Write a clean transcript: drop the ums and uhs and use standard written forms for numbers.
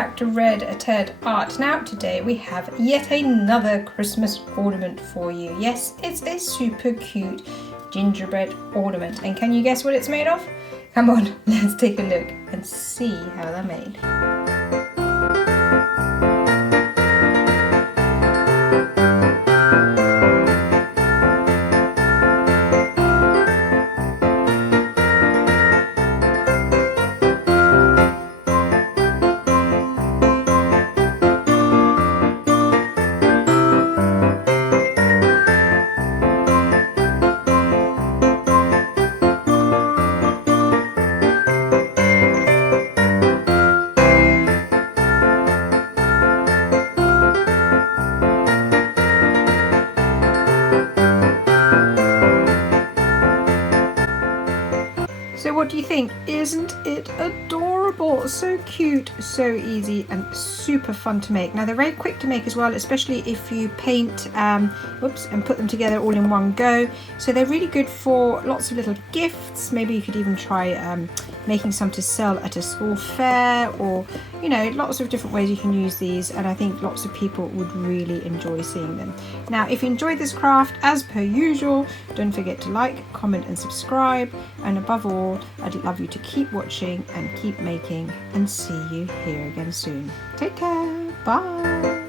back to Red Ted Art. Now today we have yet another Christmas ornament for you. Yes, it's a super cute gingerbread ornament. And can you guess what it's made of? Come on, let's take a look and see how they're made. So what do you think? Isn't it adorable? So cute, so easy and super fun to make. Now they're very quick to make as well, especially if you paint and put them together all in one go. So they're really good for lots of little gifts. Maybe you could even try making some to sell at a school fair, or lots of different ways you can use these, and I think lots of people would really enjoy seeing them. Now if you enjoyed this craft, as per usual, don't forget to like, comment and subscribe, and above all, I'd love you to keep watching and keep making, and see you here again soon. Take care, bye.